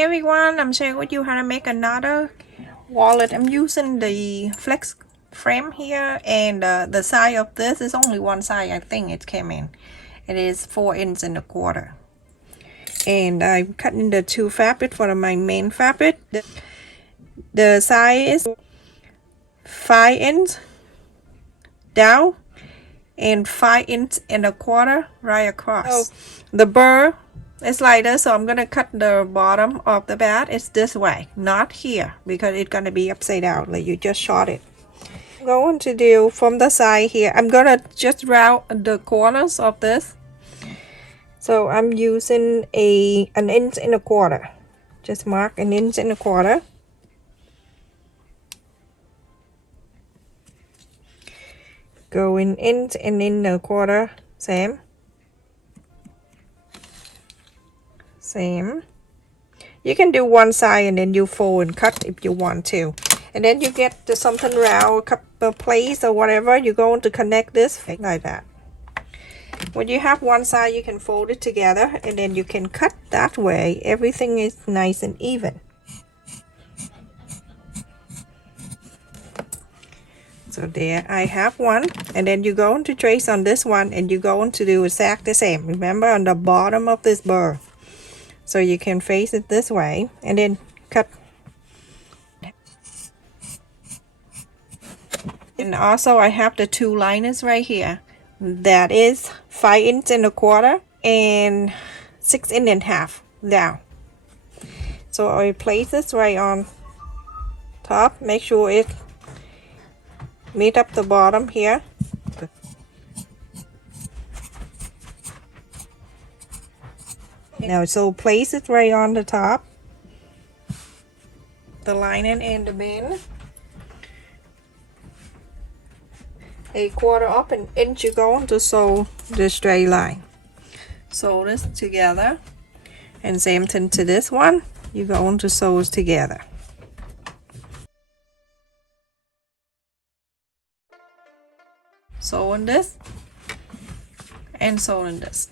Hey everyone, I'm sharing with you how to make another wallet. I'm using the flex frame here, and the size of this is only one size. I think it came in. It is 4.25 inches, and I'm cutting the two fabric for my main fabric. The size is 5 inch down and 5.25 inches right across. So the burr it's like this, so I'm gonna cut the bottom of the bat. It's this way, not here, because it's gonna be upside down, like you just short it. I'm going to do from the side here. I'm gonna just round the corners of this. So I'm using an 1.25 inches. Just mark 1.25 inches. Go in 1.25 inches, same. You can do one side and then you fold and cut if you want to. And then you get something round, a couple plates or whatever. You're going to connect this like that. When you have one side, you can fold it together and then you can cut that way. Everything is nice and even. So there I have one, and then you're going to trace on this one and you're going to do exactly the same. Remember, on the bottom of this burr. So you can face it this way and then cut. And also I have the two liners right here. That is 5.25 inches and 6.5 inches down. So I place this right on top. Make sure it meet up the bottom here. Now, so place it right on the top, the lining and the band. 1/4 up an inch, you're going to sew the straight line. Sew this together, and same thing to this one. You're going to sew it together. Sewing this and sewing this.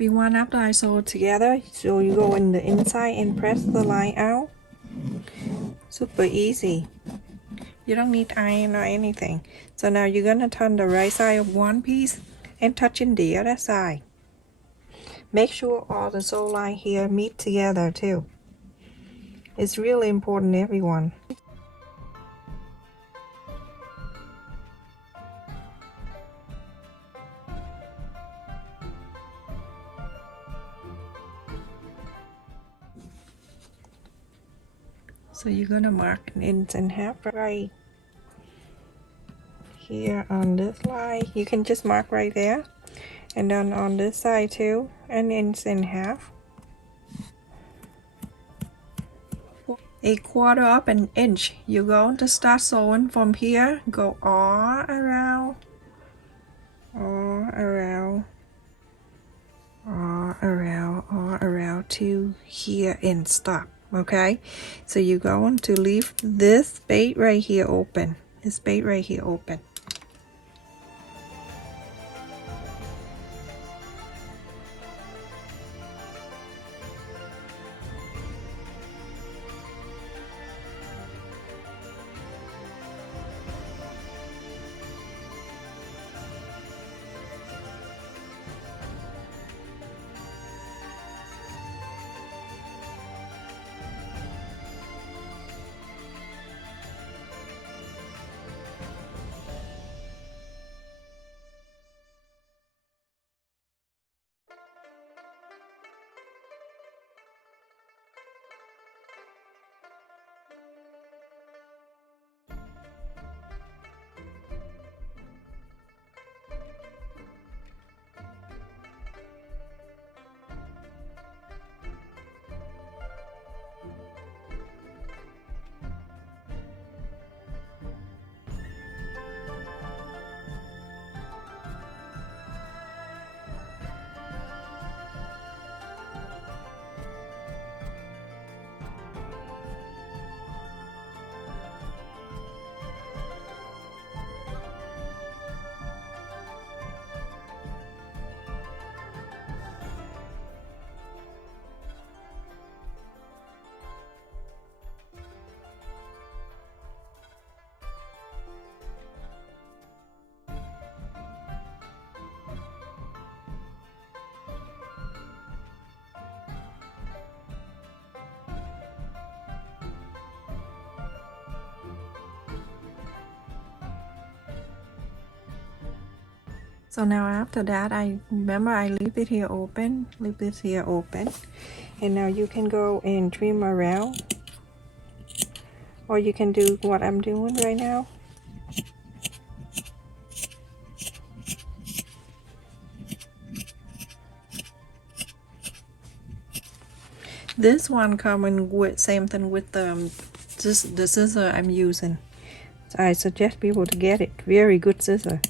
One after I sew it together, so you go in the inside and press the line out. Super easy. You don't need iron or anything. So now you're gonna turn the right side of one piece and touching the other side. Make sure all the sew line here meet together too. It's really important, everyone. So you're gonna mark 1.5 inches right here on this line. You can just mark right there, and then on this side too, 1.5 inches. 1/4 up an inch. You're going to start sewing from here, go all around, all around, all around, all around to here and stop. Okay, so you're going to leave this space right here open. This space right here open. So now after that, I remember I leave it here open, leave this here open, and now you can go and trim around, or you can do what I'm doing right now. This one coming with same thing with the scissor I'm using. So I suggest people to get it. Very good scissor.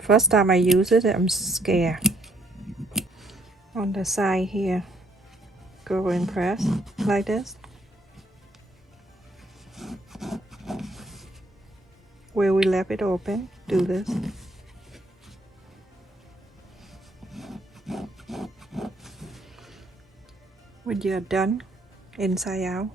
First time I use it, I'm scared. On the side here, go and press like this. Where we left it open, do this. When you're done, inside out.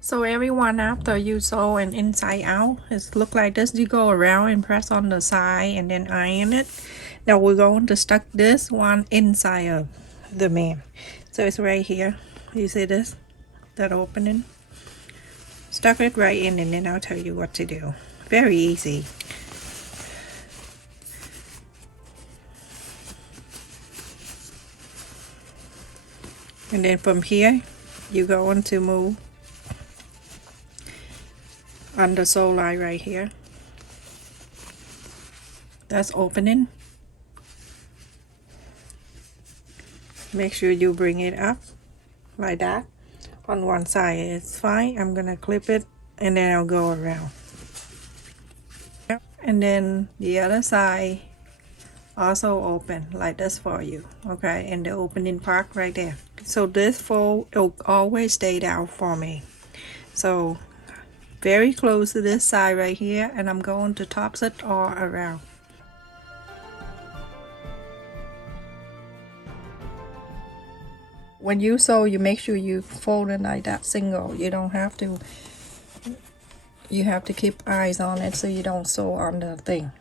So everyone, after you sew an inside out, it's look like this. You go around and press on the side and then iron it. Now we're going to stuck this one inside of the man. So it's right here. You see this? That opening? Stuck it right in, and then I'll tell you what to do. Very easy. And then from here, you're going to move on the sew line right here. That's opening. Make sure you bring it up like that. On one side it's fine. I'm gonna clip it and then I'll go around. And then the other side also open like this for you, okay? And the opening part right there. So this fold will always stay down for me. So very close to this side right here, and I'm going to top it all around. When you sew, you make sure you fold it like that single. You don't have to, you have to keep eyes on it so you don't sew on the thing.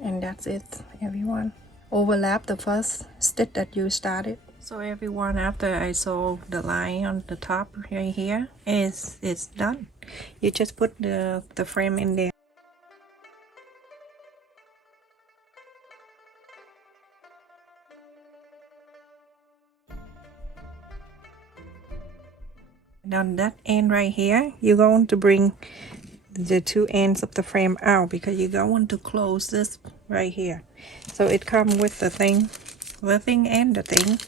And that's it, everyone. Overlap the first stitch that you started. So everyone, after I sew the line on the top right here, it's done. You just put the frame in there. And on that end right here, you're going to bring the two ends of the frame out because you're going to close this right here. So it comes with the thing and the thing.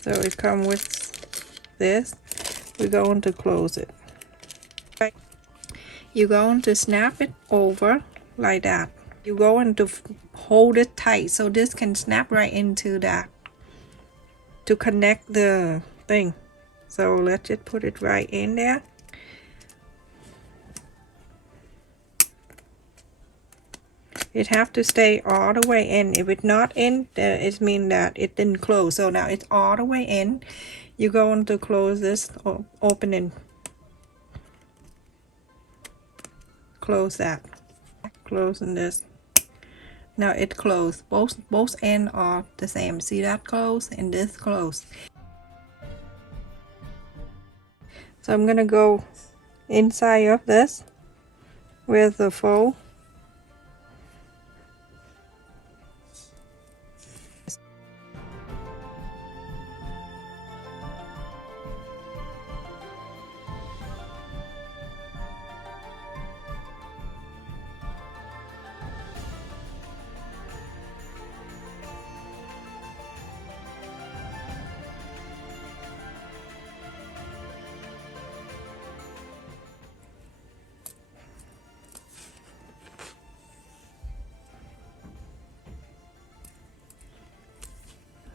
So it comes with this. We're going to close it. You're going to snap it over like that. You're going to hold it tight so this can snap right into that to connect the thing. So let's just put it right in there. It have to stay all the way in. If it's not in, it means that it didn't close. So now it's all the way in. You're going to close this opening. Close that. Closing this. Now it closed. Both ends are the same. See that close and this close. So I'm gonna go inside of this with the fold.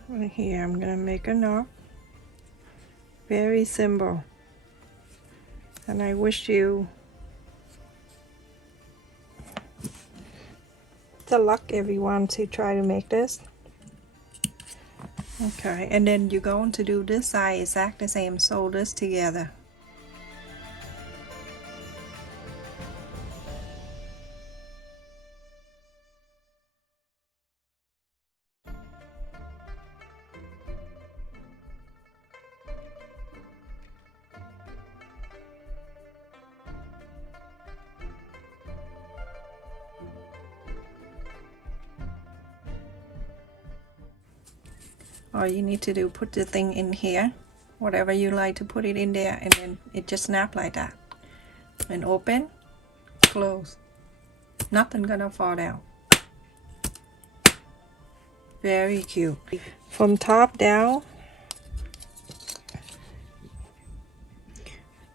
Right here I'm gonna make a knot. Very simple, and I wish you the luck, everyone, to try to make this. Okay, and then you're going to do this side exact the same, sew this together. All you need to do, put the thing in here, whatever you like to put it in there, and then it just snap like that. And open, close. Nothing gonna fall down. Very cute. From top down,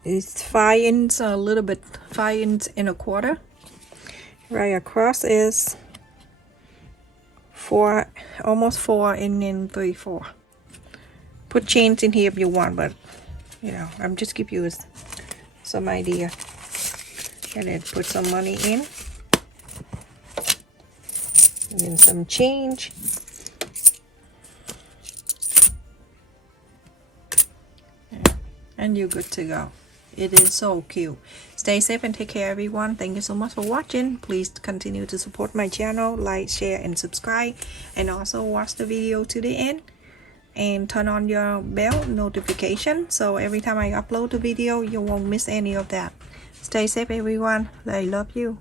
it's 5 inches, a little bit, 5 inches and a quarter. Right across is 4, almost 4, and then 3/4. Put chains in here if you want, but you know, I'm just give you some idea. And then put some money in, and then some change. And you're good to go. It is so cute. Stay safe and take care, everyone. Thank you so much for watching. Please continue to support my channel, like, share, and subscribe, and also watch the video to the end and turn on your bell notification so every time I upload the video you won't miss any of that. Stay safe, everyone. I love you.